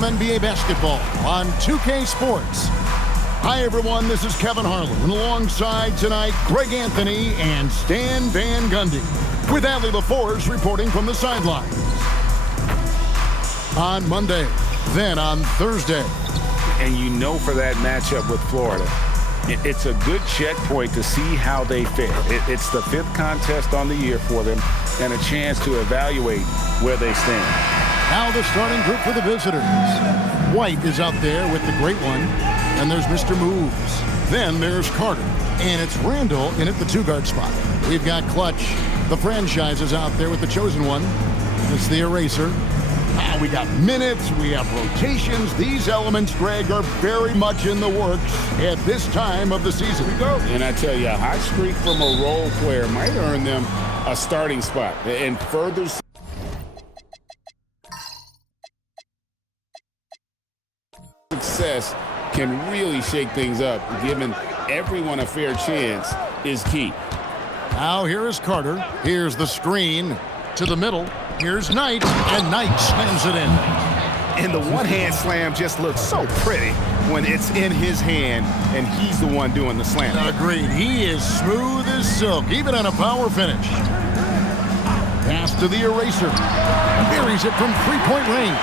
some NBA basketball on 2K Sports. Hi, everyone. This is Kevin Harlan. And alongside tonight, Greg Anthony and Stan Van Gundy. With Adley LaForge reporting from the sidelines. On Monday, then on Thursday. And you know for that matchup with Florida, it's a good checkpoint to see how they fare. It's the 5th contest on the year for them and a chance to evaluate where they stand. Now the starting group for the visitors. White is out there with the great one. And there's Mr. Moves. Then there's Carter. And it's Randall in at the 2-guard spot. We've got Clutch. The franchise is out there with the chosen one. It's the eraser. We got minutes. We have rotations. These elements, Greg, are very much in the works at this time of the season. Here we go. And I tell you, a hot streak from a role player might earn them a starting spot. And further success can really shake things up. Giving everyone a fair chance is key. Now here is Carter. Here's the screen to the middle. Here's Knight, and Knight slams it in. And the one-hand slam just looks so pretty when it's in his hand and he's the one doing the slam. Agreed. He is smooth as silk, even on a power finish. Pass to the eraser. Buries it from three-point range.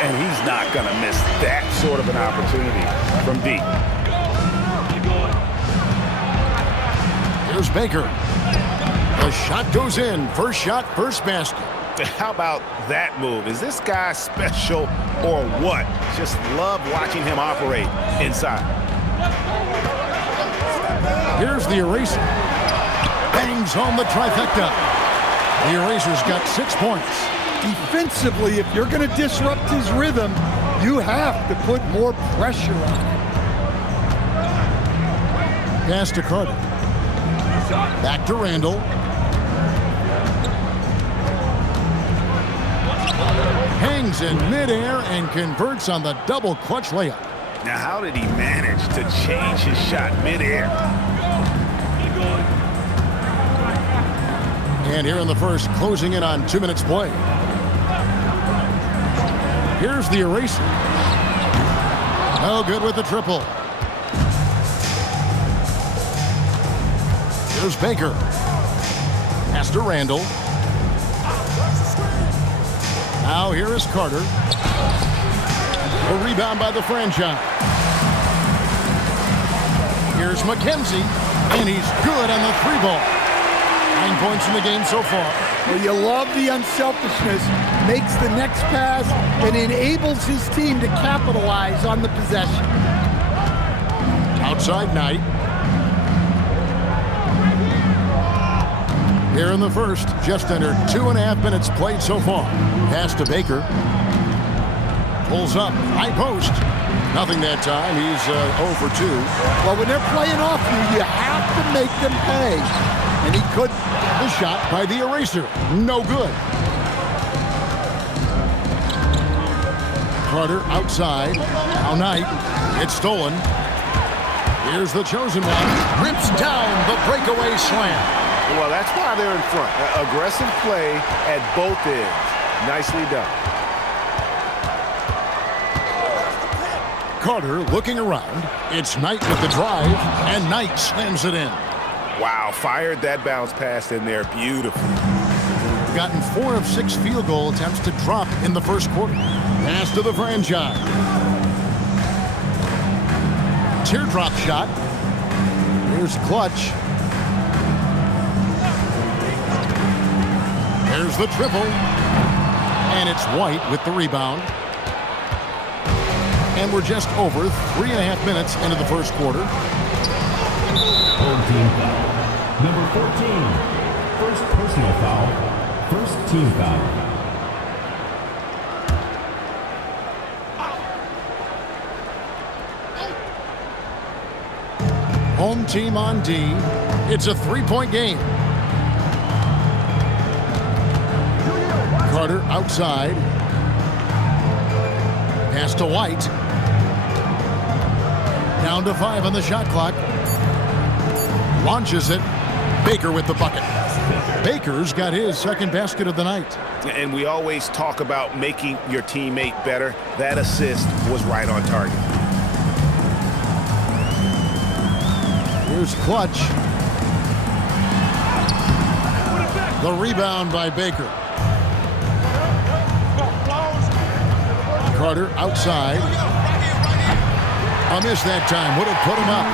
And he's not going to miss that sort of an opportunity from deep. Here's Baker. The shot goes in. First shot, first basket. How about that move? Is this guy special or what? Just love watching him operate inside. Here's the eraser. Bangs home the trifecta. The eraser's got 6 points. Defensively, if you're going to disrupt his rhythm, you have to put more pressure on him. Pass to Carter. Back to Randall. Hangs in midair and converts on the double clutch layup. Now, how did he manage to change his shot midair? And here in the first, closing in on 2 minutes play. Here's the eraser. No good with the triple. Here's Baker. Pass to Randall. Now here is Carter. A rebound by the franchise. Here's McKenzie, and he's good on the 3-ball. 9 points in the game so far. Well, you love the unselfishness. Makes the next pass and enables his team to capitalize on the possession. Outside Knight. Here in the first, just under 2.5 minutes played so far. Pass to Baker. Pulls up, high post. Nothing that time. He's 0 for 2. Well, when they're playing off you have to make them pay. And he couldn't. The shot by the eraser. No good. Carter outside. Now Knight. It's stolen. Here's the chosen one. Rips down the breakaway slam. Well, that's why they're in front. Aggressive play at both ends. Nicely done. Carter looking around. It's Knight with the drive, and Knight slams it in. Wow, fired that bounce pass in there beautifully. Gotten 4 of 6 field goal attempts to drop in the first quarter. Pass to the franchise. Teardrop shot. Here's Clutch. There's the triple. And it's White with the rebound. And we're just over 3.5 minutes into the first quarter. Home team foul. Number 14. First personal foul. First team foul. Home team on D. It's a 3-point game. Carter outside. Pass to White. Down to 5 on the shot clock. Launches it. Baker with the bucket. Baker's got his second basket of the night. And we always talk about making your teammate better. That assist was right on target. Here's Clutch. The rebound by Baker. Carter outside. A miss that time. Would have put him up.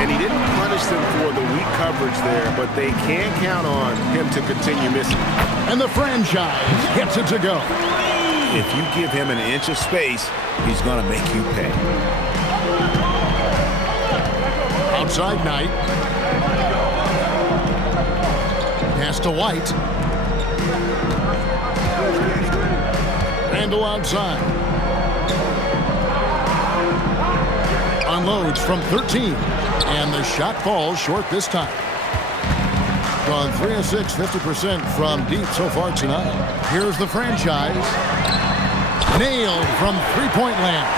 And he didn't punish them for the weak coverage there, but they can count on him to continue missing. And the franchise gets it to go. If you give him an inch of space, he's going to make you pay. Outside Knight. Pass to White. Randall outside. Unloads from 13. And the shot falls short this time. Gone 3 of 6, 50% from deep so far tonight. Here's the franchise. Nailed from three-point land.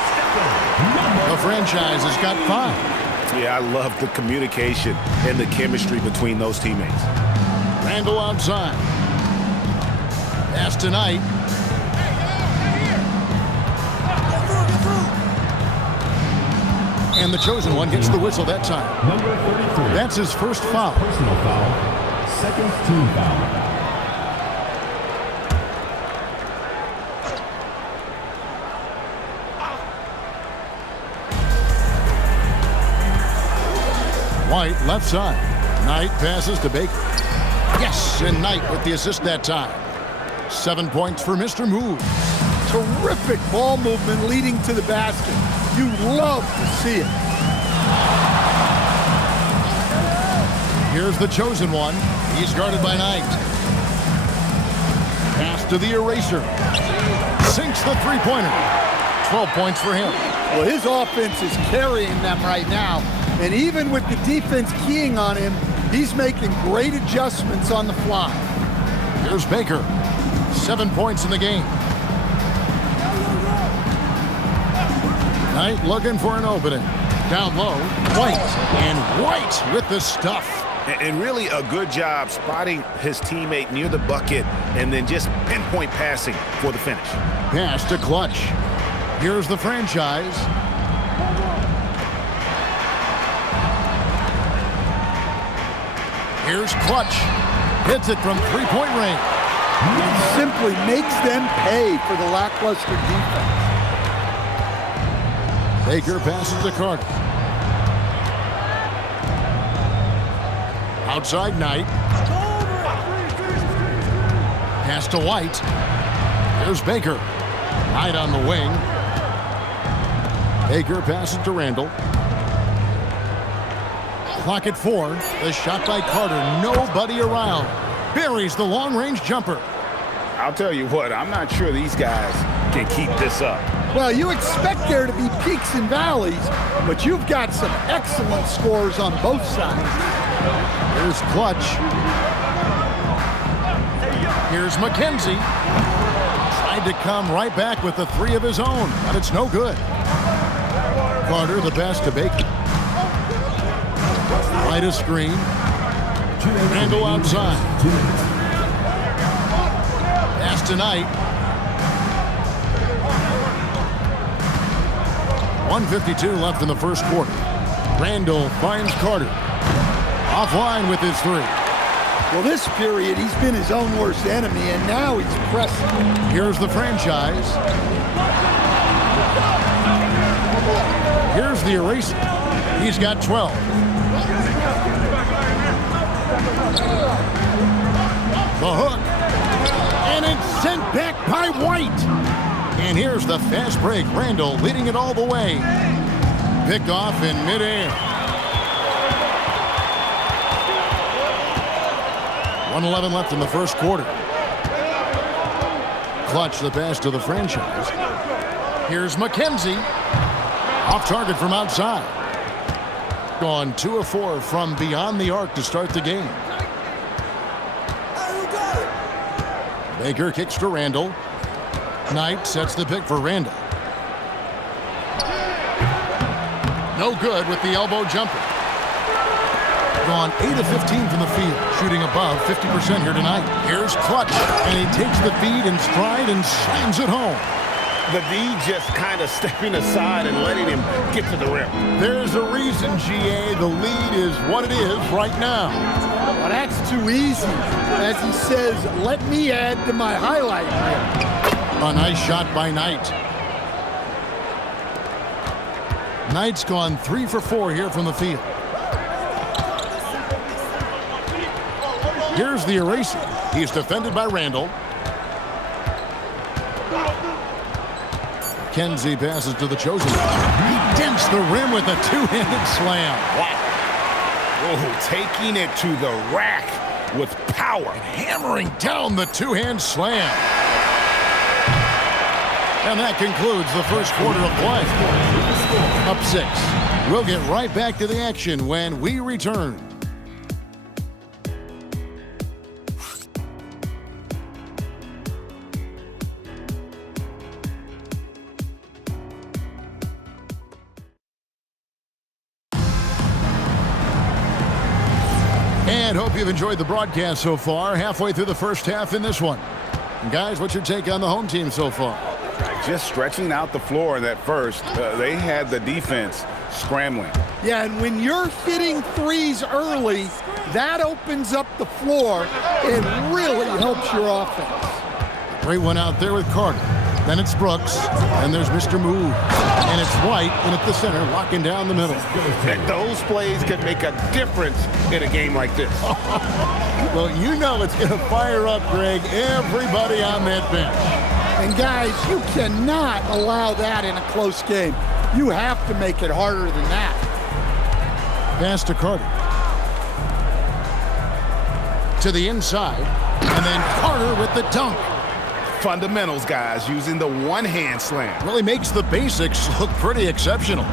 The franchise has got 5. Yeah, I love the communication and the chemistry between those teammates. Randall outside. Pass to Knight. And the chosen one gets the whistle that time. Number 33. That's his first foul. Personal foul. Second team foul. White left side. Knight passes to Baker. Yes, and Knight with the assist that time. 7 points for Mr. Moves. Terrific ball movement leading to the basket. You love to see it. Here's the chosen one. He's guarded by Knight. Pass to the eraser. Sinks the three-pointer. 12 points for him. Well, his offense is carrying them right now. And even with the defense keying on him, he's making great adjustments on the fly. Here's Baker. 7 points in the game. Knight looking for an opening. Down low, White. And White with the stuff. And really a good job spotting his teammate near the bucket and then just pinpoint passing for the finish. Pass to Clutch. Here's the franchise. Here's Clutch. Hits it from three-point range. It simply makes them pay for the lackluster defense. Baker passes to Carter. Outside Knight. Pass to White. There's Baker. Knight on the wing. Baker passes to Randall. Clock at 4. The shot by Carter. Nobody around. Buries the long-range jumper. I'll tell you what, I'm not sure these guys can keep this up. Well, you expect there to be peaks and valleys, but you've got some excellent scores on both sides. Here's Clutch. Here's McKenzie. Tried to come right back with the 3 of his own, but it's no good. Carter the pass to Baker. Right a screen. Randall outside. Pass to Knight. 1:52 left in the first quarter. Randall finds Carter. Offline with his 3. Well, this period, he's been his own worst enemy, and now he's pressing. Here's the franchise. Here's the eraser. He's got 12. The hook. And it's sent back by White. And here's the fast break. Randall leading it all the way. Picked off in midair. 1:11 left in the first quarter. Clutch the pass to the franchise. Here's McKenzie. Off target from outside. Gone 2 of 4 from beyond the arc to start the game. Baker kicks to Randall. Knight sets the pick for Randall. No good with the elbow jumper. Gone 8 of 15 from the field, shooting above 50% here tonight. Here's Clutch, and he takes the feed in stride and slams it home. The D just kind of stepping aside and letting him get to the rim. There's a reason, GA, the lead is what it is right now. Well, that's too easy. As he says, let me add to my highlight reel. A nice shot by Knight. Knight's gone 3 for 4 here from the field. Here's the eraser. He's defended by Randall. Kenzie passes to the chosen one. He dents the rim with a two-handed slam. Wow. Oh, taking it to the rack with power. And hammering down the two-hand slam. And that concludes the first quarter of play. Up 6. We'll get right back to the action when we return. And hope you've enjoyed the broadcast so far. Halfway through the first half in this one. And guys, what's your take on the home team so far? Just stretching out the floor in that first. They had the defense scrambling. Yeah, and when you're hitting threes early, that opens up the floor and really helps your offense. Great one out there with Carter. Then it's Brooks. And there's Mr. Move. And it's White in at the center, locking down the middle. And those plays can make a difference in a game like this. Well, you know it's going to fire up, Greg, everybody on that bench. And guys, you cannot allow that in a close game. You have to make it harder than that. Pass to Carter. To the inside. And then Carter with the dunk. Fundamentals, guys, using the one-hand slam. Really makes the basics look pretty exceptional.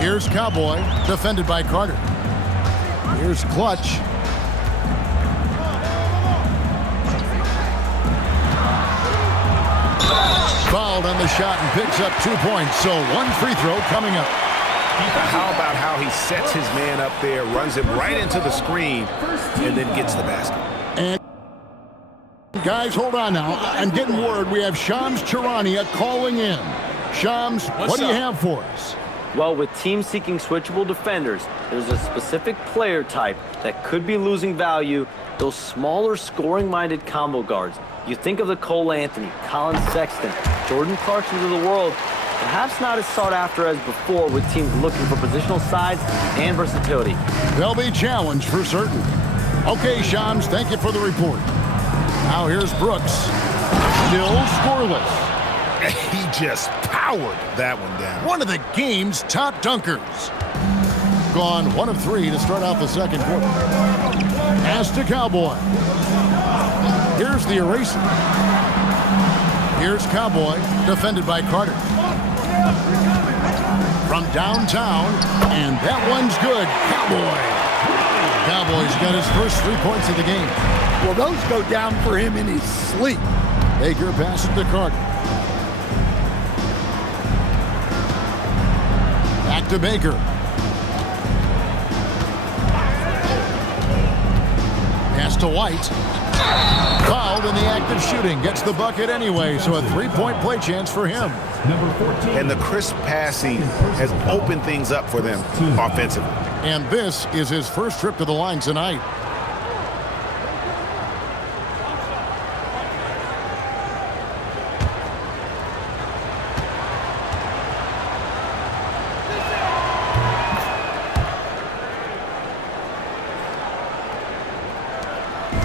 Here's Cowboy, defended by Carter. Here's Clutch. Fouled on the shot and picks up 2 points, so one free throw coming up. How about how he sets his man up there, runs him right into the screen, and then gets the basket. And guys, hold on now. I'm getting word we have Shams Charania calling in. Shams, what do you have for us? Well, with teams seeking switchable defenders, there's a specific player type that could be losing value, those smaller scoring-minded combo guards. You think of the Cole Anthony, Colin Sexton, Jordan Clarksons of the world, perhaps not as sought after as before with teams looking for positional size and versatility. They'll be challenged for certain. Okay, Shams, thank you for the report. Now here's Brooks. Still scoreless. He just powered that one down. One of the game's top dunkers. Gone 1 of 3 to start out the second quarter. Pass to Cowboy. Here's the eraser. Here's Cowboy, defended by Carter. From downtown, and that one's good. Cowboy's got his first 3 points of the game. Well, those go down for him in his sleep. Baker passes to Carter. Back to Baker. Pass to White. Fouled in the act of shooting. Gets the bucket anyway, so a 3-point play chance for him. Number 14. And the crisp passing has opened things up for them offensively. And this is his first trip to the line tonight.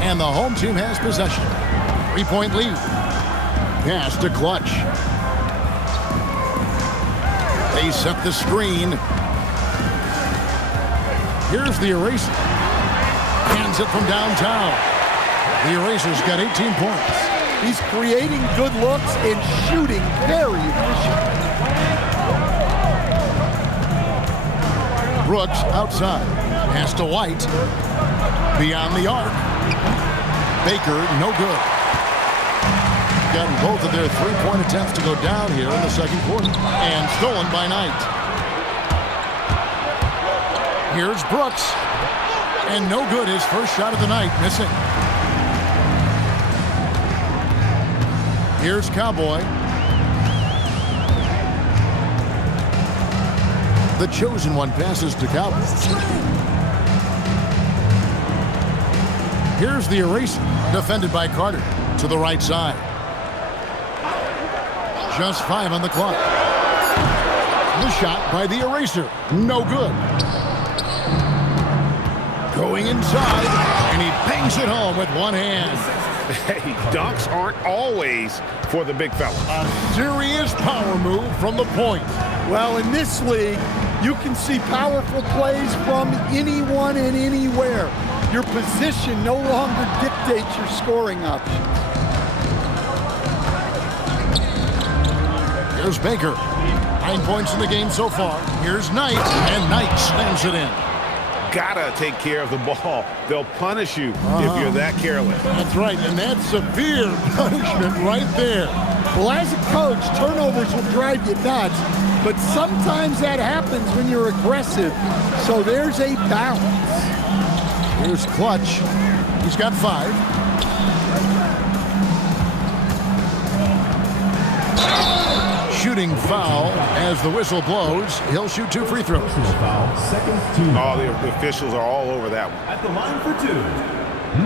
And the home team has possession. 3-point lead. Pass to Clutch. They set the screen. Here's the eraser. Hands it from downtown. The eraser's got 18 points. He's creating good looks and shooting very efficient. Brooks outside. Pass to White. Beyond the arc. Baker, no good. Gotten both of their 3-point attempts to go down here in the second quarter. And stolen by Knight. Here's Brooks. And no good, his first shot of the night, missing. Here's Cowboy. The chosen one passes to Cowboy. Here's the eraser, defended by Carter, to the right side. Just 5 on the clock. The shot by the eraser, no good. Going inside, and he bangs it home with one hand. Hey, dunks aren't always for the big fella. A serious power move from the point. Well, in this league, you can see powerful plays from anyone and anywhere. Your position no longer dictates your scoring options. Here's Baker. 9 points in the game so far. Here's Knight, and Knight slams it in. Gotta take care of the ball. They'll punish you if you're that careless. That's right, and that's severe punishment right there. Well, as a coach, turnovers will drive you nuts, but sometimes that happens when you're aggressive. So there's a balance. Here's Clutch. He's got 5. Shooting foul as the whistle blows. He'll shoot 2 free throws. Foul, second team. Oh, the officials are all over that one. At the line for 2,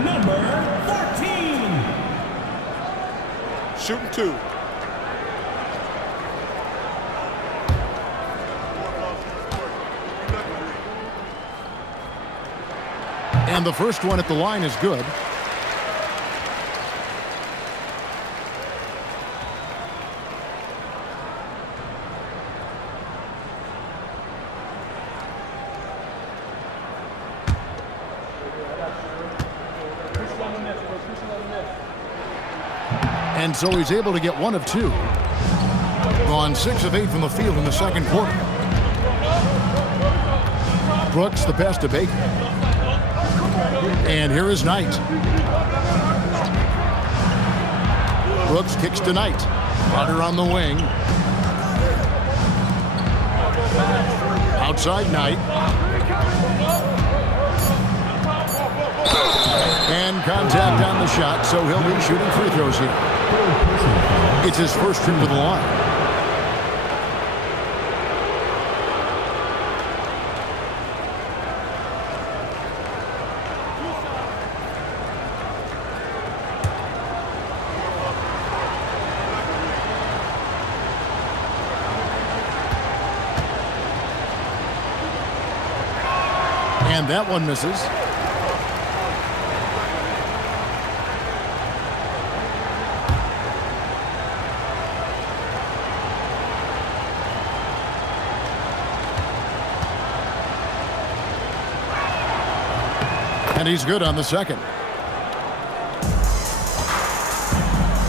number 14. Shooting 2. And the first one at the line is good. And so he's able to get 1 of 2. Gone 6 of 8 from the field in the second quarter. Brooks, the pass to Baker. And here is Knight. Brooks kicks to Knight. Carter on the wing. Outside Knight. And contact on the shot, so he'll be shooting free throws here. It's his first trip to the line. And that one misses. And he's good on the second.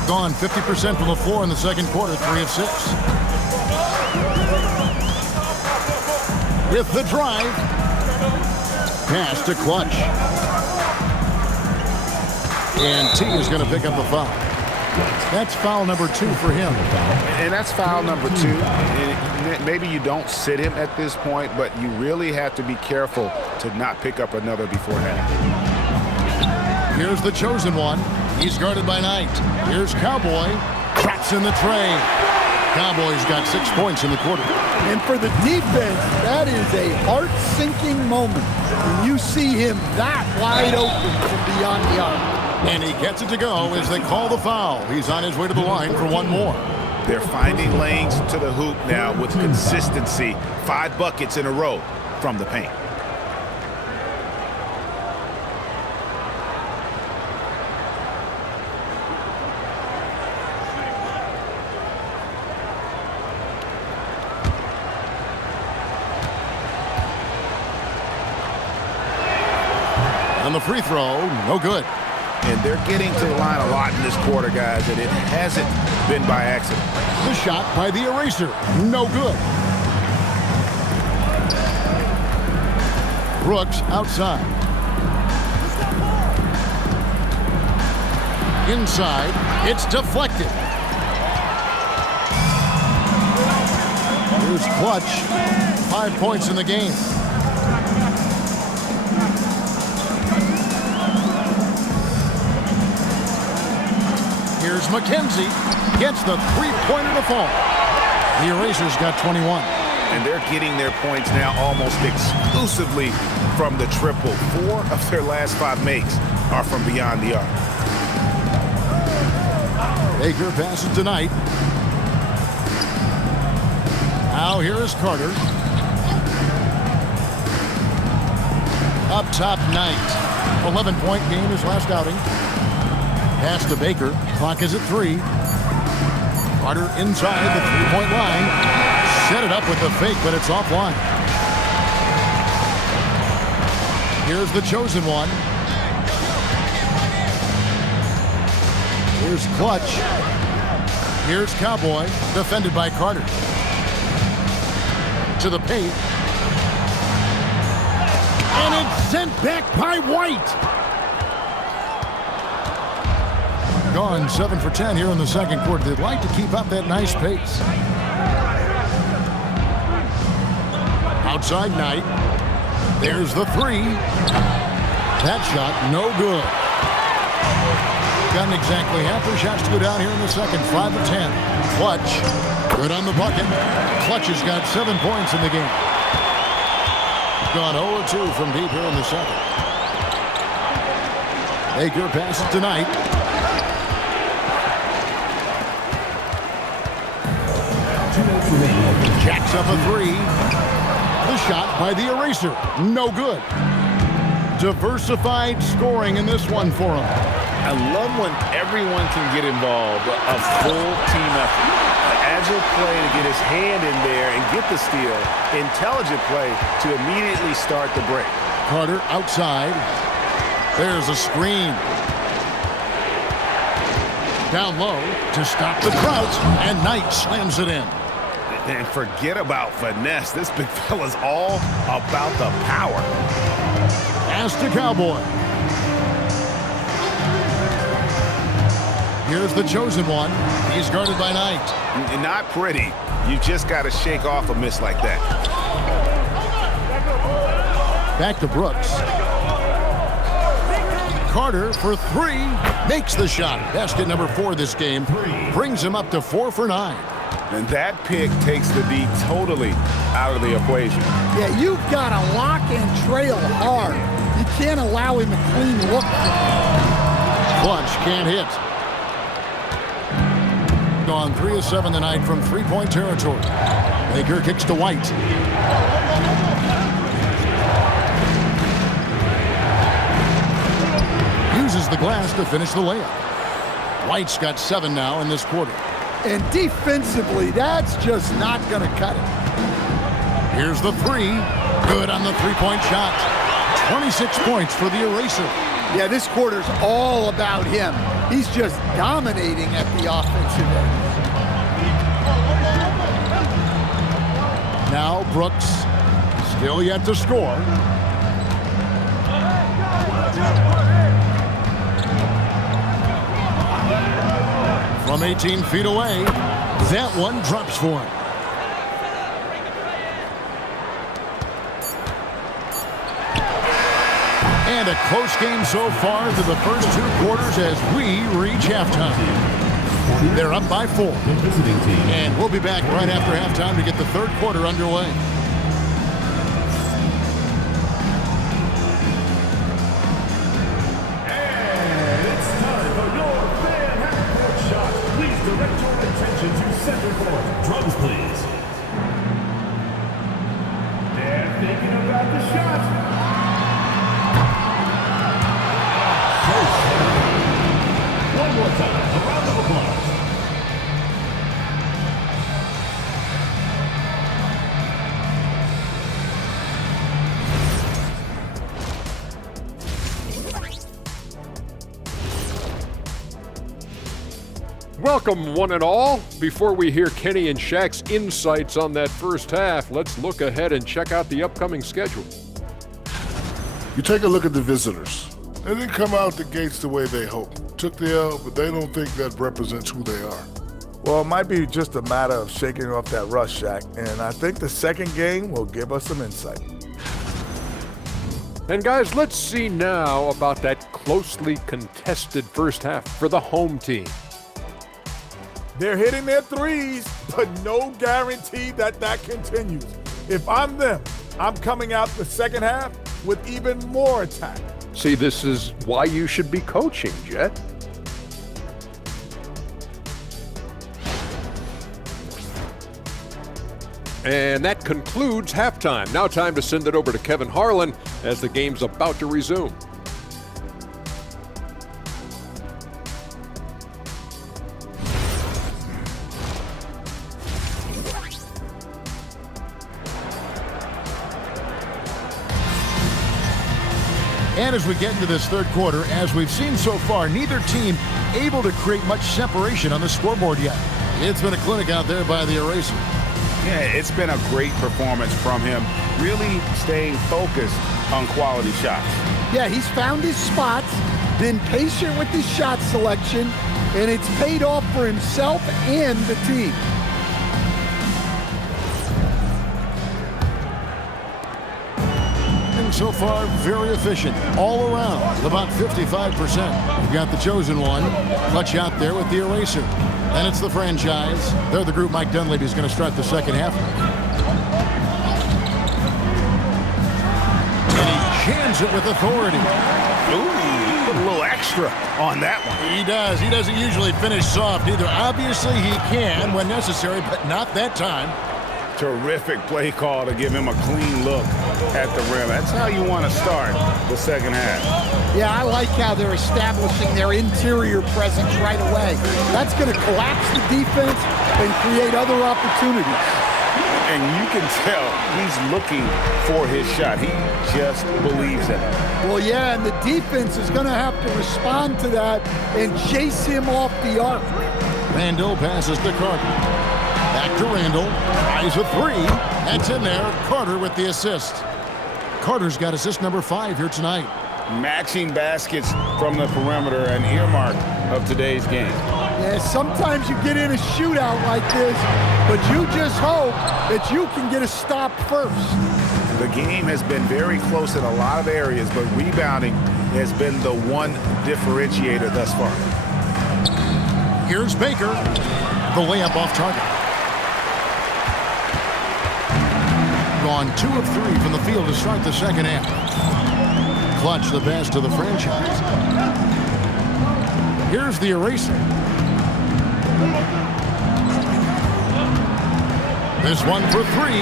Gone 50% from the floor in the second quarter, 3 of 6. With the drive. Pass to Clutch. And T is going to pick up the foul. That's foul number 2 for him. And that's foul number 2. And maybe you don't sit him at this point, but you really have to be careful to not pick up another before half. Here's the chosen one. He's guarded by Knight. Here's Cowboy. Traps in the tray. Cowboy's got 6 points in the quarter. And for the defense, that is a heart-sinking moment when you see him that wide open from beyond the arc. And he gets it to go as they call the foul. He's on his way to the line for 1 more. They're finding lanes to the hoop now with consistency. 5 buckets in a row from the paint. On the free throw, no good. And they're getting to the line a lot in this quarter, guys, and it hasn't been by accident. The shot by the eraser, no good. Brooks outside. Inside, it's deflected. Here's Clutch, 5 points in the game. Here's McKenzie. Gets the three-pointer to fall. The Erasers got 21. And they're getting their points now almost exclusively from the triple. 4 of their last 5 makes are from beyond the arc. Baker passes to Knight. Now here is Carter. Up top, Knight. 11-point game his last outing. Pass to Baker. Clock is at 3. Carter inside the three-point line. Set it up with the fake, but it's offline. Here's the chosen one. Here's Clutch. Here's Cowboy, defended by Carter. To the paint. And it's sent back by White. Gone 7 for 10 here in the second quarter. They'd like to keep up that nice pace. Outside Knight. There's the 3. That shot, no good. Gotten exactly half their shots to go down here in the second. 5 of 10. Clutch. Good on the bucket. Clutch has got 7 points in the game. Gone 0-2 from deep here in the second. Baker passes to Knight. Jacks up a 3. The shot by the Eraser. No good. Diversified scoring in this one for him. I love when everyone can get involved. A full team effort. Agile play to get his hand in there and get the steal. Intelligent play to immediately start the break. Carter outside. There's a screen. Down low to stop the Krauts, and Knight slams it in. And forget about finesse. This big fella's all about the power. Pass to Cowboy. Here's the chosen one. He's guarded by Knight. Not pretty. You just got to shake off a miss like that. Back to Brooks. Carter for 3. Makes the shot. Basket number 4 this game. Brings him up to 4 for 9. And that pick takes the D totally out of the equation. Yeah, you've got to lock and trail hard. You can't allow him a clean look. Clutch can't hit. Gone 3 of 7 tonight from three-point territory. Baker kicks to White. Uses the glass to finish the layup. White's got 7 now in this quarter. And defensively, that's just not going to cut it. Here's the 3. Good on the three-point shot. 26 points for the Eraser. Yeah, this quarter's all about him. He's just dominating at the offensive end. Now Brooks, still yet to score. From 18 feet away, that one drops for him. And a close game so far to the first 2 quarters as we reach halftime. They're up by 4. And we'll be back right after halftime to get the third quarter underway. And it's time for your fan half-court shot. Please direct your attention to center court. Drums, please. They're thinking about the shot. One more time, a round of applause. Welcome, one and all. Before we hear Kenny and Shaq's insights on that first half, let's look ahead and check out the upcoming schedule. You take a look at the visitors. They didn't come out the gates the way they hoped. Took the L, but they don't think that represents who they are. Well, it might be just a matter of shaking off that rust, Shaq, and I think the second game will give us some insight. And guys, let's see now about that closely contested first half for the home team. They're hitting their threes, but no guarantee that continues. If I'm them, I'm coming out the second half with even more attack. See, this is why you should be coaching, Jet. And that concludes halftime. Now time to send it over to Kevin Harlan as the game's about to resume. And as we get into this third quarter, as we've seen so far, neither team able to create much separation on the scoreboard yet. It's been a clinic out there by the Eraser. Yeah, it's been a great performance from him, really staying focused on quality shots. Yeah, he's found his spots, been patient with his shot selection, and it's paid off for himself and the team. And so far, very efficient all around, about 55%. We've got the chosen one, clutch out there with the Eraser. Then it's the franchise. They're the group Mike Dunleavy's going to start the second half. And he jams it with authority. Ooh, put a little extra on that one. He does. He doesn't usually finish soft either. Obviously, he can when necessary, but not that time. Terrific play call to give him a clean look at the rim. That's how you want to start the second half. Yeah, I like how they're establishing their interior presence right away. That's going to collapse the defense and create other opportunities. And you can tell he's looking for his shot. He just believes in it. Well, yeah, and the defense is going to have to respond to that and chase him off the arc. Randall passes to Carter. Back to Randall. Tries a three. That's in there. Carter with the assist. Carter's got assist number 5 here tonight. Matching baskets from the perimeter, an earmark of today's game. Yeah, sometimes you get in a shootout like this, but you just hope that you can get a stop first. The game has been very close in a lot of areas, but rebounding has been the one differentiator thus far. Here's Baker. The layup off target. Gone 2 of 3 from the field to start the second half. Clutch the pass to the franchise. Here's the Eraser. This one for 3.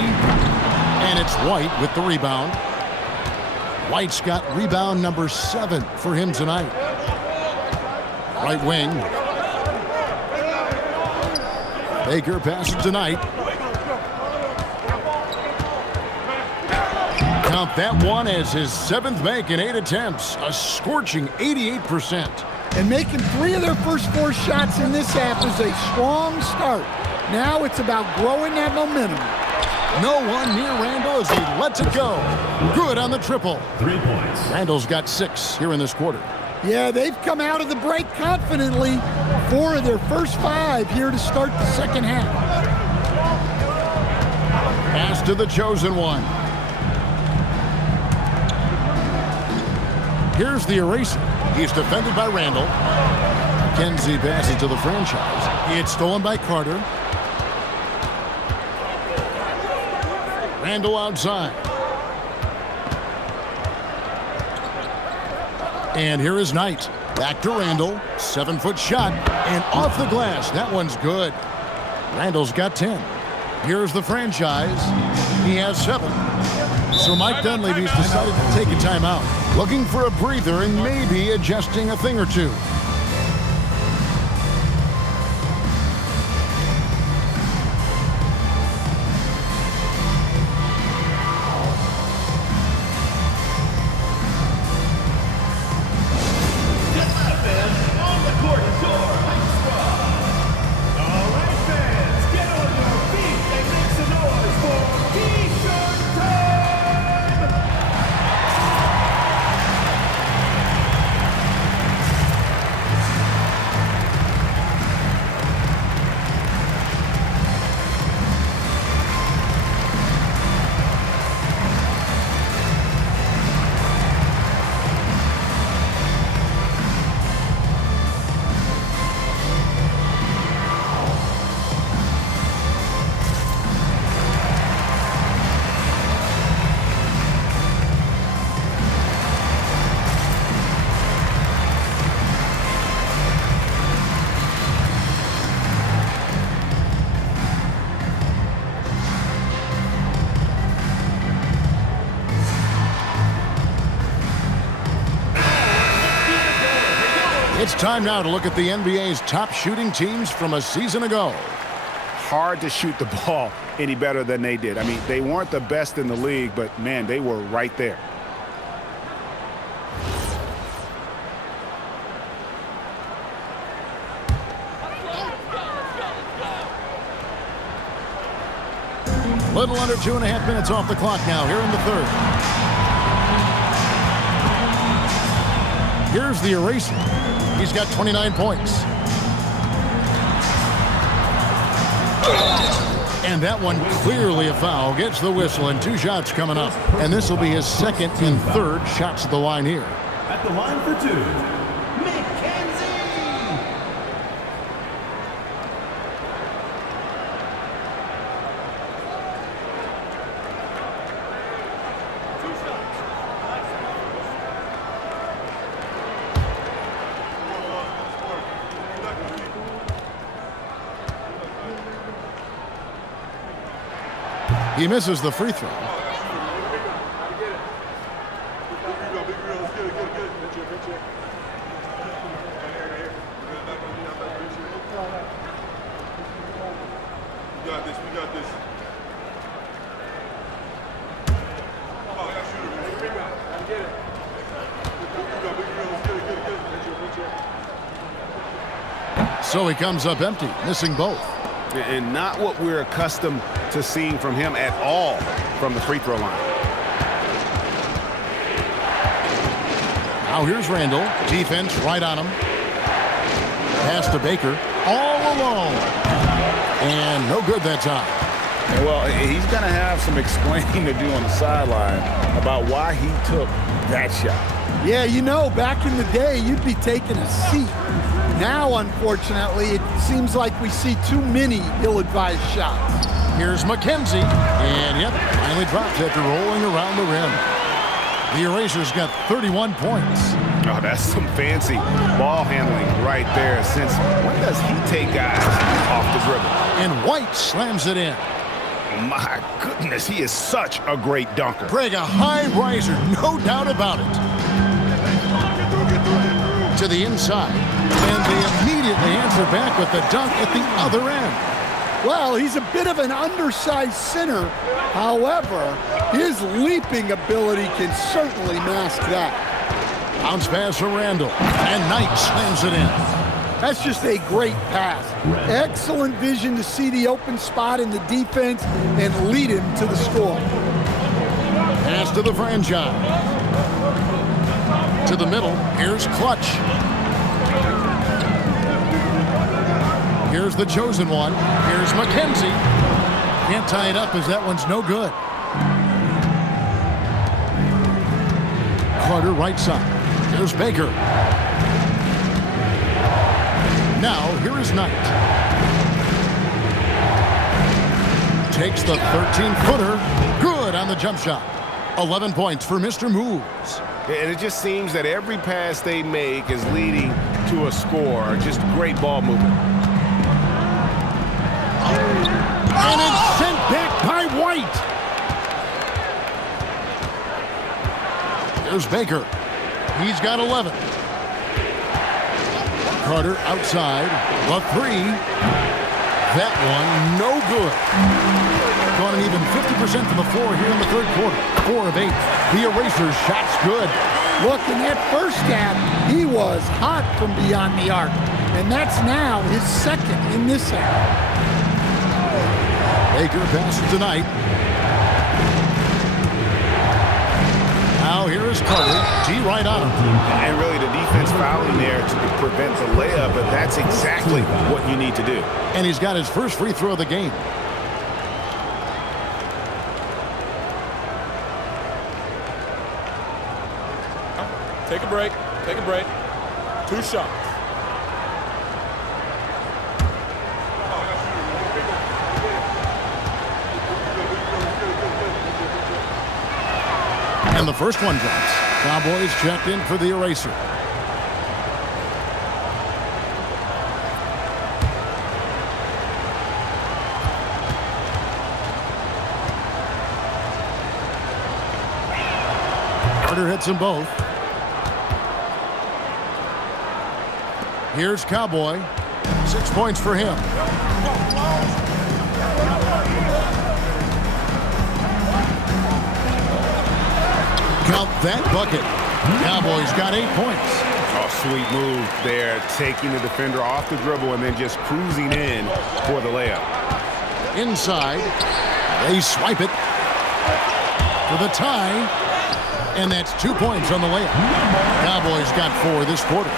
And it's White with the rebound. White's got rebound number 7 for him tonight. Right wing. Baker passes tonight. Count that one as his 7th make in 8 attempts. A scorching 88%. And making 3 of their first 4 shots in this half is a strong start. Now it's about growing that momentum. No one near Randall as he lets it go. Good on the triple. 3 points. Randall's got 6 here in this quarter. Yeah, they've come out of the break confidently. 4 of their first 5 here to start the second half. Pass to the chosen one. Here's the Eraser. He's defended by Randall. Kenzie passes to the franchise. It's stolen by Carter. Randall outside. And here is Knight. Back to Randall. 7-foot shot. And off the glass. That one's good. Randall's got 10. Here's the franchise. He has 7. So Mike Dunleavy's decided to take a timeout. Looking for a breather and maybe adjusting a thing or two. It's time now to look at the NBA's top shooting teams from a season ago. Hard to shoot the ball any better than they did. I mean, they weren't the best in the league, but, man, they were right there. Little under 2.5 minutes off the clock now here in the third. Here's the eraser. He's got 29 points. And that one clearly a foul. Gets the whistle and 2 shots coming up. And this will be his second and third shots at the line here. At the line for 2, McKenzie. He misses the free throw. So he comes up empty, missing both. And not what we're accustomed to seeing from him at all from the free throw line. Now here's Randall. Defense right on him. Pass to Baker. All alone. And no good that time. Well, he's going to have some explaining to do on the sideline about why he took that shot. Yeah, you know, back in the day, you'd be taking a seat. Now, unfortunately, it seems like we see too many ill-advised shots. Here's McKenzie. And, yep, finally drops after rolling around the rim. The Eraser's got 31 points. Oh, that's some fancy ball handling right there. Since when does he take guys off the dribble? And White slams it in. My goodness, he is such a great dunker. Greg, a high riser, no doubt about it. To the inside. And they immediately answer back with the dunk at the other end. Well, he's a bit of an undersized center. However, his leaping ability can certainly mask that. Bounce pass from Randall. And Knight slams it in. That's just a great pass. Excellent vision to see the open spot in the defense and lead him to the score. Pass to the franchise. To the middle. Here's Clutch. Here's the chosen one. Here's McKenzie. Can't tie it up as that one's no good. Carter right side. Here's Baker. Now, here is Knight. Takes the 13-footer. Good on the jump shot. 11 points for Mr. Moves. And it just seems that every pass they make is leading to a score. Just great ball movement. And it's sent back by White. There's Baker. He's got 11. Carter outside. The 3. That one, no good. Gone an even 50% from the floor here in the third quarter. 4 of 8. The Eraser's shot's good. Look, in that first half, he was hot from beyond the arc. And that's now his second in this half. Baker passes tonight. Now here is Carter. G right on him. And really the defense fouling there to prevent the layup, but that's exactly what you need to do. And he's got his first free throw of the game. Take a break. Take a break. 2 shots. And the first one drops. Cowboys checked in for the Eraser. Carter hits them both. Here's Cowboy. 6 points for him. Count that bucket. Cowboys got 8 points. Oh, sweet move there, taking the defender off the dribble and then just cruising in for the layup. Inside, they swipe it for the tie, and that's 2 points on the layup. Cowboys got 4 this quarter.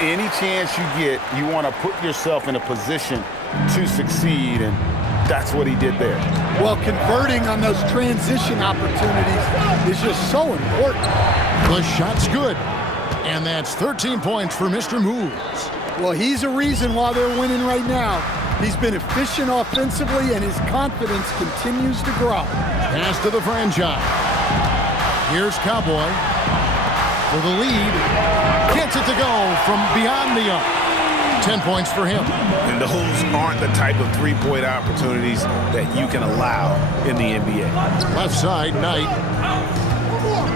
Any chance you get, you want to put yourself in a position to succeed, and that's what he did there. Well, converting on those transition opportunities is just so important. The shot's good, and that's 13 points for Mr. Moves. Well, he's a reason why they're winning right now. He's been efficient offensively, and his confidence continues to grow. Pass to the franchise. Here's Cowboy for the lead. Gets it to go from beyond the arc. 10 points for him. And those aren't the type of three-point opportunities that you can allow in the NBA. Left side, Knight.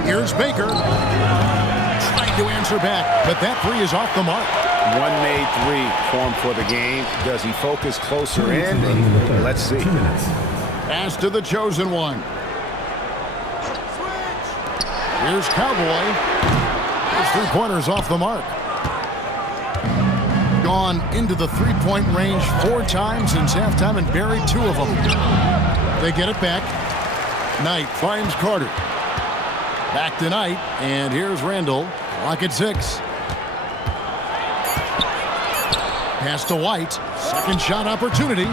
Here's Baker. Trying to answer back, but that three is off the mark. One made three formed for the game. Does he focus closer in? Let's see. Pass to the chosen one. Here's Cowboy. His three-pointers off the mark. Gone into the three-point range 4 times since halftime and buried 2 of them. They get it back. Knight finds Carter. Back to Knight, and here's Randall. Clock at 6. Pass to White. Second shot opportunity.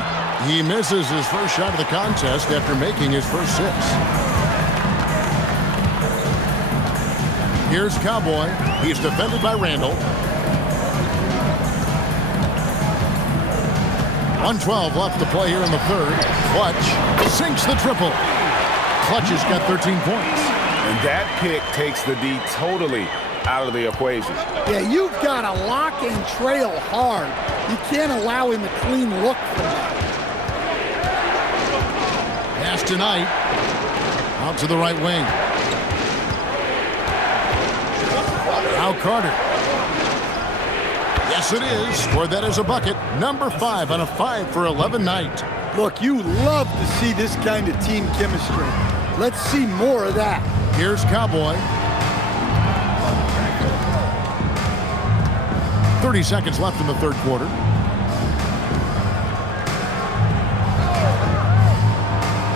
He misses his first shot of the contest after making his first 6. Here's Cowboy. He's defended by Randall. 1:12 left to play here in the third. Clutch sinks the triple. Clutch has got 13 points. And that pick takes the D totally out of the equation. Yeah, you've got to lock and trail hard. You can't allow him a clean look from that. Pass tonight. Out to the right wing. Now Carter. Yes, it is. Scored that as a bucket. Number 5 on a 5 for 11 night. Look, you love to see this kind of team chemistry. Let's see more of that. Here's Cowboy. 30 seconds left in the third quarter.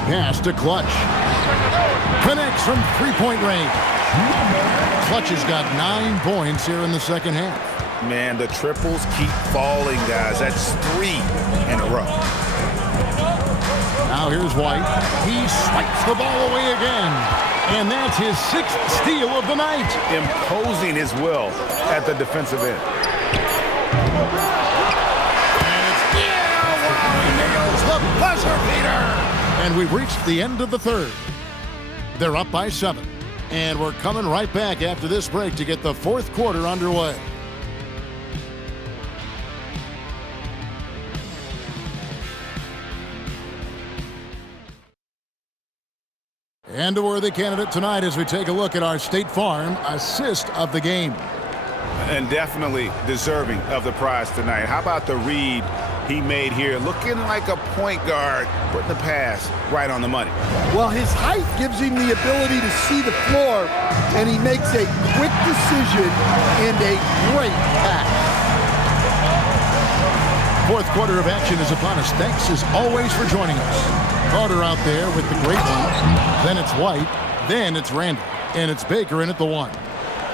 Pass to Clutch. Connects from three-point range. Clutch has got 9 points here in the second half. Man, the triples keep falling, guys. That's 3 in a row. Now here's White. He swipes the ball away again. And that's his 6th steal of the night. Imposing his will at the defensive end. And it's he nails the buzzer beater. And we've reached the end of the third. They're up by 7. And we're coming right back after this break to get the fourth quarter underway. And a worthy candidate tonight as we take a look at our State Farm assist of the game. And definitely deserving of the prize tonight. How about the read he made here? Looking like a point guard, putting the pass right on the money. Well, his height gives him the ability to see the floor, and he makes a quick decision and a great pass. Fourth quarter of action is upon us. Thanks as always for joining us. Carter out there with the great one. Then it's White. Then it's Randall. And it's Baker in at the 1.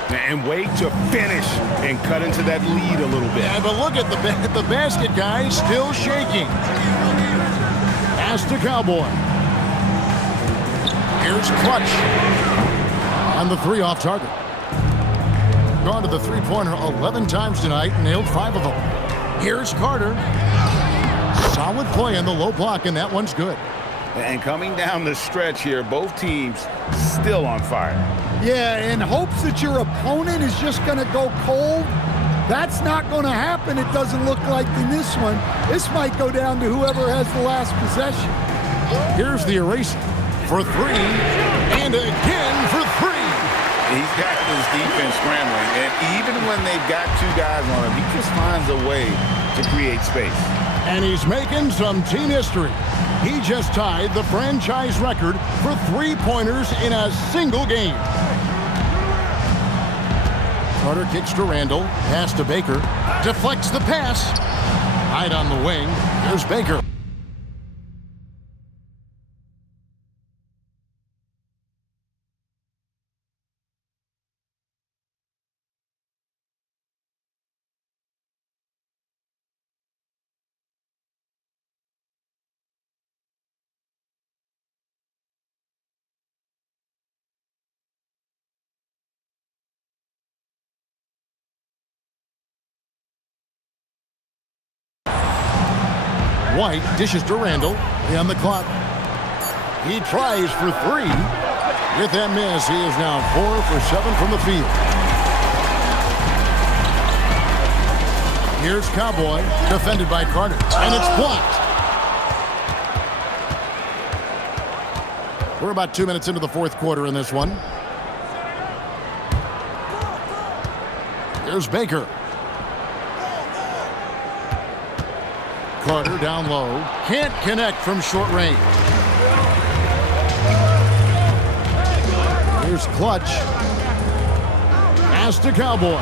And wait to finish and cut into that lead a little bit. Yeah, but look at the basket, guys. Still shaking. Pass to Cowboy. Here's Clutch. And the 3 off target. Gone to the three-pointer 11 times tonight. Nailed 5 of them. Here's Carter. Solid play in the low block, and that one's good. And coming down the stretch here, both teams still on fire. Yeah, in hopes that your opponent is just going to go cold. That's not going to happen, it doesn't look like in this one. This might go down to whoever has the last possession. Here's the eraser for 3, and again for 3. He's got this defense scrambling, and even when they've got two guys on him, he just finds a way to create space. And he's making some team history. He just tied the franchise record for three-pointers in a single game. Carter kicks to Randall, pass to Baker, deflects the pass. Right on the wing, there's Baker. White dishes to Randall. On the clock. He tries for three. With that miss, he is now 4 for 7 from the field. Here's Cowboy, defended by Carter, and it's blocked. We're about 2 minutes into the fourth quarter in this one. Here's Baker. Carter down low. Can't connect from short range. Here's Clutch. Pass to Cowboy.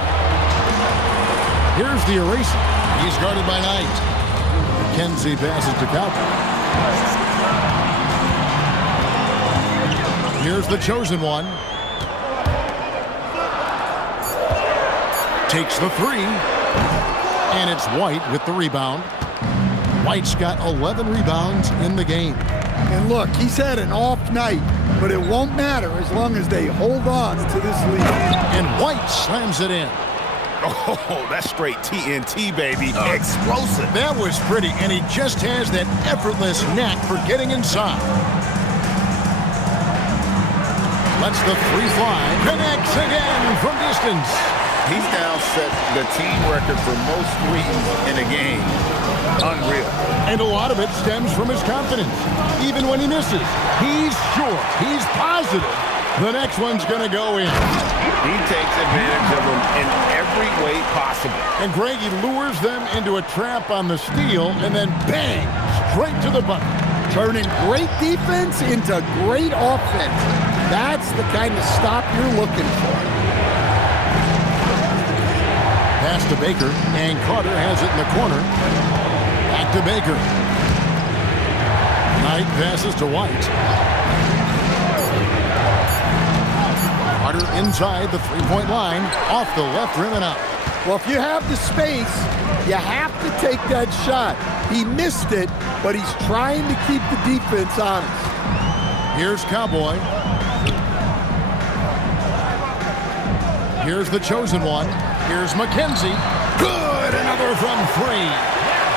Here's the eraser. He's guarded by Knight. McKenzie passes to Cowboy. Here's the chosen one. Takes the three. And it's White with the rebound. White's got 11 rebounds in the game. And look, he's had an off night, but it won't matter as long as they hold on to this lead. And White slams it in. Oh, that's straight TNT, baby. Explosive. That was pretty, and he just has that effortless knack for getting inside. Lets the three fly. Connects again from distance. He's now set the team record for most threes in a game. Unreal. And a lot of it stems from his confidence. Even when he misses, he's sure, he's positive the next one's going to go in. He takes advantage of them in every way possible. And Greg, he lures them into a trap on the steal, and then bang, straight to the bucket. Turning great defense into great offense. That's the kind of stop you're looking for. Pass to Baker, and Carter has it in the corner. Back to Baker. Knight passes to White. Carter inside the three-point line, off the left rim and out. Well, if you have the space, you have to take that shot. He missed it, but he's trying to keep the defense honest. Here's Cowboy. Here's the chosen one. Here's McKenzie. Good, another from three.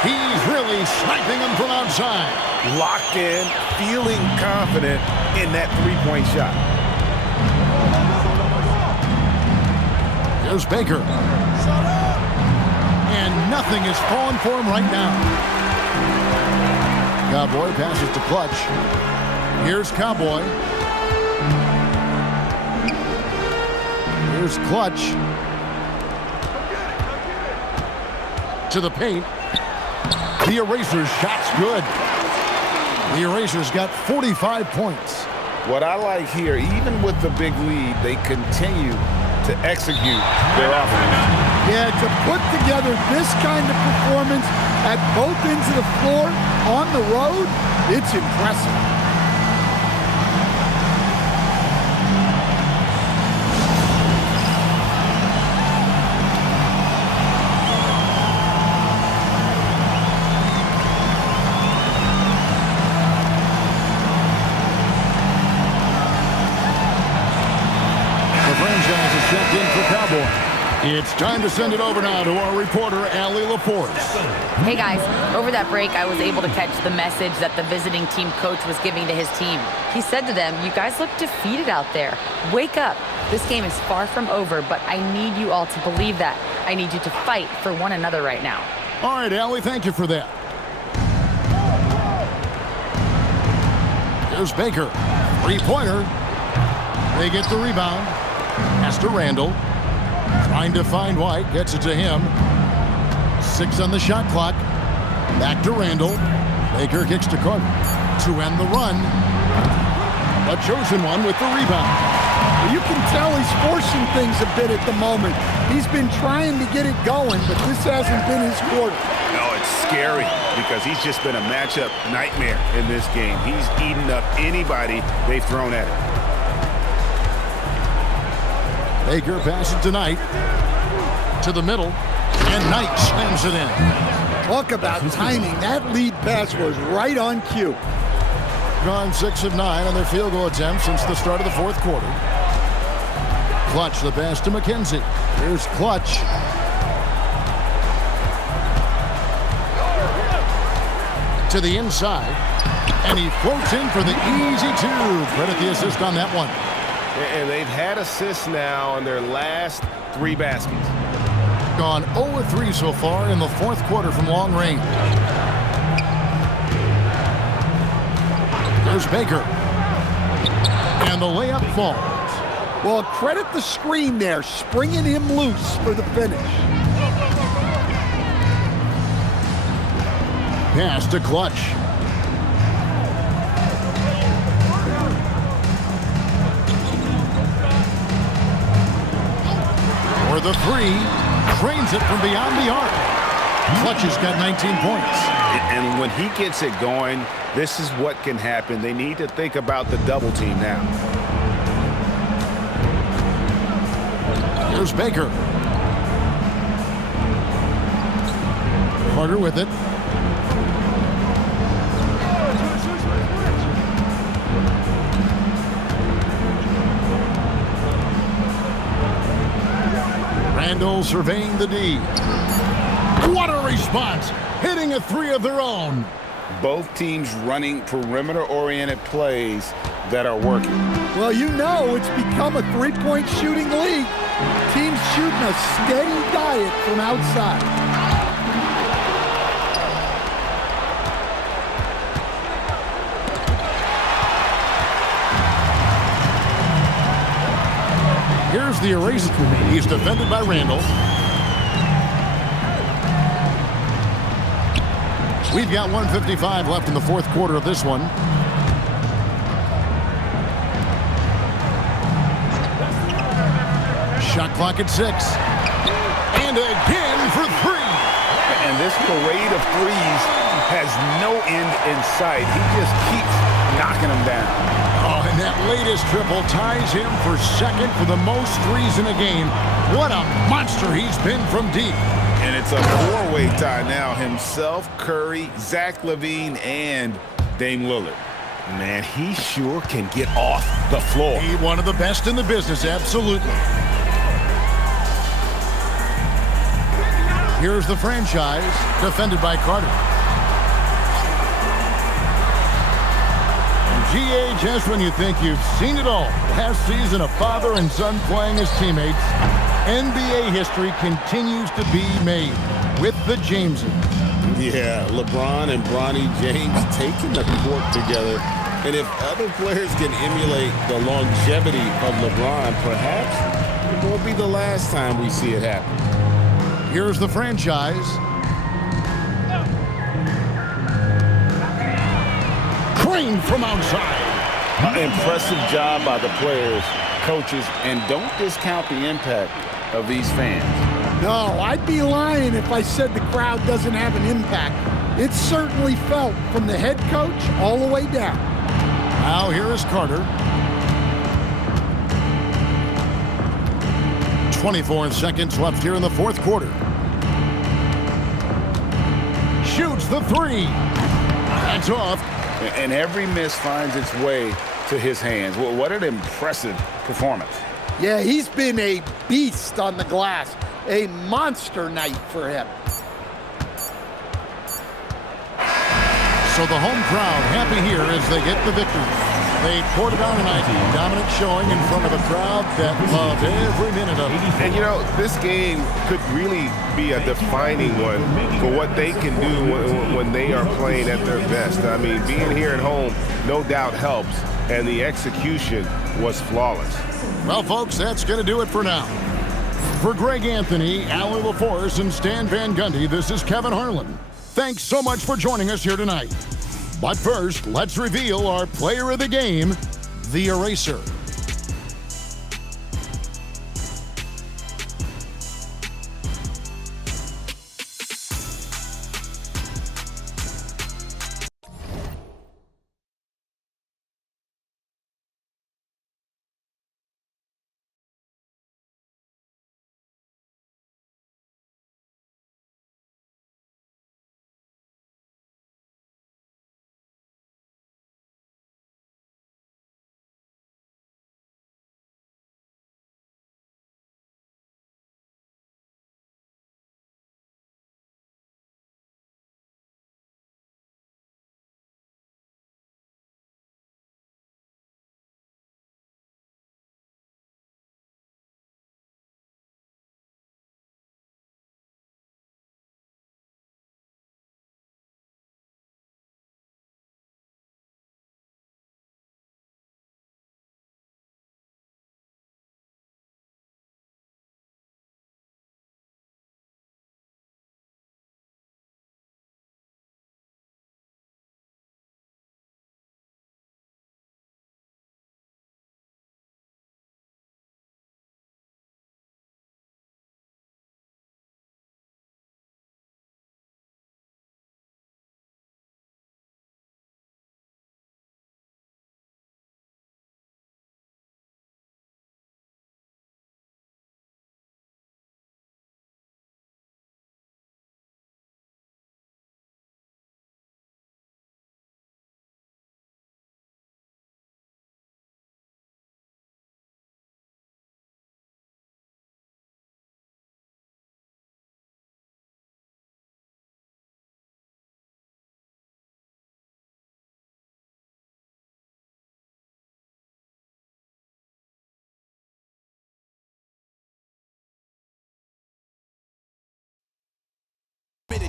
He's really sniping them from outside. Locked in, feeling confident in that three-point shot. Here's Baker. And nothing is falling for him right now. Cowboy passes to Clutch. Here's Cowboy. Here's Clutch. To the paint. The Eraser's shot's good. The Eraser's got 45 points. What I like here, even with the big lead, they continue to execute their offense. Yeah, to put together this kind of performance at both ends of the floor on the road, it's impressive. Checked in for Cowboy. It's time to send it over now to our reporter, Allie LaForce. Hey guys, over that break, I was able to catch the message that the visiting team coach was giving to his team. He said to them, "You guys look defeated out there. Wake up. This game is far from over, but I need you all to believe that. I need you to fight for one another right now." All right, Allie, thank you for that. There's Baker. Three-pointer. They get the rebound. Pass to Randall. Trying to find White. Gets it to him. 6 on the shot clock. Back to Randall. Baker kicks to Carter to end the run. A chosen one with the rebound. You can tell he's forcing things a bit at the moment. He's been trying to get it going, but this hasn't been his quarter. No, it's scary because he's just been a matchup nightmare in this game. He's eaten up anybody they've thrown at him. Baker passes to Knight. To the middle. And Knight slams it in. Talk about timing. That lead pass was right on cue. Gone 6 of 9 on their field goal attempts since the start of the fourth quarter. Clutch the pass to McKenzie. Here's Clutch. To the inside. And he floats in for the easy 2. Credit the assist on that one. And they've had assists now on their last 3 baskets. Gone 0-3 so far in the fourth quarter from long range. There's Baker. And the layup falls. Well, credit the screen there, springing him loose for the finish. Pass to Clutch. For the 3. Trains it from beyond the arc. Clutch has got 19 points. And when he gets it going, this is what can happen. They need to think about the double team now. Here's Baker. Carter with it. Randall surveying the D. What a response! Hitting a 3 of their own. Both teams running perimeter-oriented plays that are working. Well, you know it's become a 3-point shooting league. Teams shooting a steady diet from outside. Here's the eraser. He's defended by Randall. We've got 1:55 left in the fourth quarter of this one. Shot clock at 6. And again for 3. And this parade of threes has no end in sight. He just keeps knocking them down. Oh, and that latest triple ties him for second for the most threes in a game. What a monster he's been from deep. And it's a 4-way tie now. Himself, Curry, Zach LaVine, and Dame Lillard. Man, he sure can get off the floor. He's one of the best in the business, absolutely. Here's the franchise, defended by Carter. GA, just when you think you've seen it all. Last season, a father and son playing as teammates. NBA history continues to be made with the Jameses. Yeah, LeBron and Bronny James taking the court together. And if other players can emulate the longevity of LeBron, perhaps it won't be the last time we see it happen. Here's the franchise. Crane from outside. Impressive job by the players, coaches, and don't discount the impact of these fans. No, I'd be lying if I said the crowd doesn't have an impact. It's certainly felt from the head coach all the way down. Now here is Carter. 24 seconds left here in the fourth quarter. Shoots the 3. That's off. And every miss finds its way to his hands. Well, what an impressive performance. Yeah, he's been a beast on the glass. A monster night for him. So the home crowd happy here as they get the victory. They poured it on tonight. Dominant showing in front of a crowd that loved every minute of it. And, you know, this game could really be a defining one for what they can do when they are playing at their best. I mean, being here at home no doubt helps, and the execution was flawless. Well, folks, that's going to do it for now. For Greg Anthony, Allie LaForce, and Stan Van Gundy, this is Kevin Harlan. Thanks so much for joining us here tonight. But first, let's reveal our player of the game, the Eraser.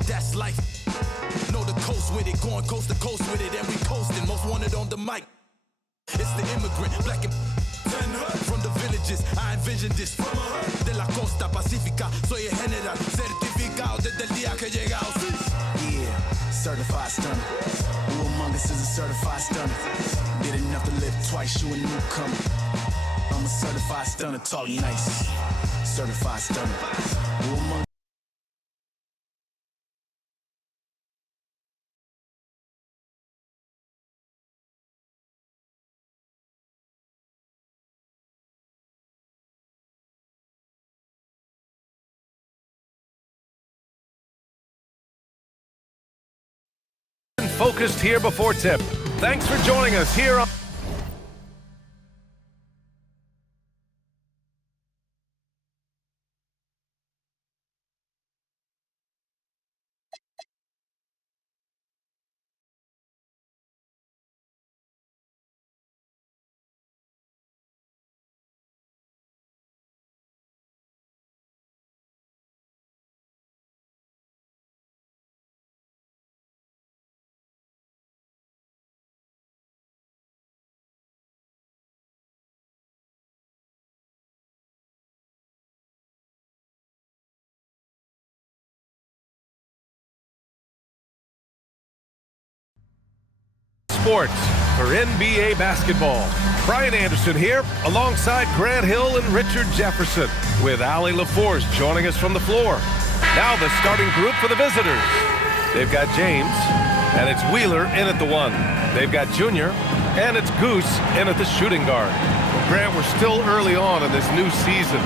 That's life. Know the coast with it, going coast to coast with it, and we coasting. Most wanted on the mic. It's the immigrant, black and from the villages. I envision this from a hood de la costa pacífica. Soy el general, certificado desde el día que he llegado. Yeah, certified stunner. Who among us is a certified stunner? Did enough to live twice, you a newcomer. I'm a certified stunner, talk nice. Certified stunner. Who among Focused here before tip. Thanks for joining us here on Sports for NBA basketball. Brian Anderson here alongside Grant Hill and Richard Jefferson with Allie LaForce joining us from the floor. Now the starting group for the visitors. They've got James, and it's Wheeler in at the 1. They've got Junior, and it's Goose in at the shooting guard. Well, Grant, we're still early on in this new season.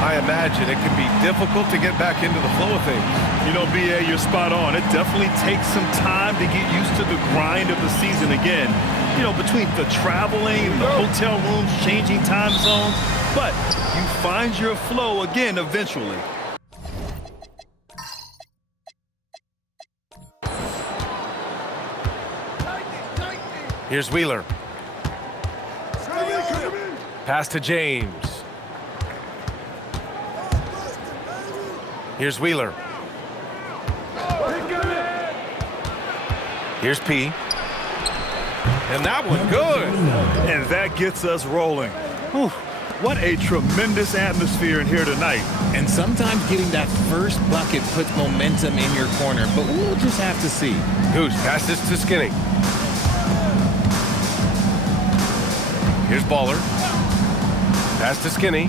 I imagine it can be difficult to get back into the flow of things. You know, BA, you're spot on. It definitely takes some time to get used to the grind of the season again. You know, between the traveling, the hotel rooms, changing time zones. But you find your flow again eventually. Here's Wheeler. Pass to James. Here's Wheeler. Here's P. And that one good. And that gets us rolling. Whew. What a tremendous atmosphere in here tonight. And sometimes getting that first bucket puts momentum in your corner, but we'll just have to see. Goose passes to Skinny. Here's Baller. Pass to Skinny.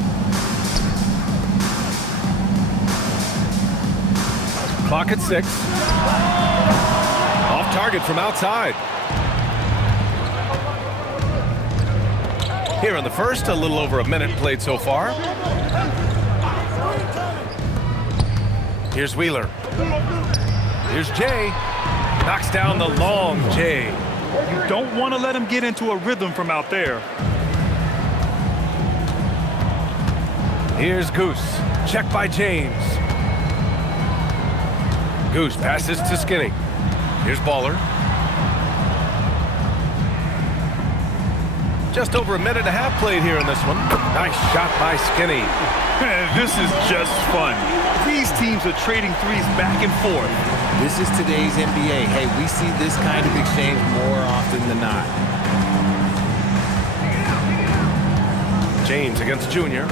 Clock at 6. Off target from outside. Here in the first, a little over a minute played so far. Here's Wheeler. Here's Jay. Knocks down the long Jay. You don't want to let him get into a rhythm from out there. Here's Goose. Check by James. Goose passes to Skinny. Here's Baller. Just over a minute and a half played here in this one. Nice shot by Skinny. This is just fun. These teams are trading threes back and forth. This is today's NBA. Hey, we see this kind of exchange more often than not. James against Junior.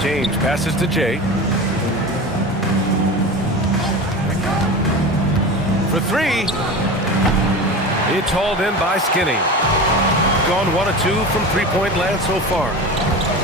James passes to Jay. For 3. It's hauled in by Skinny. Gone 1 of 2 from three-point land so far.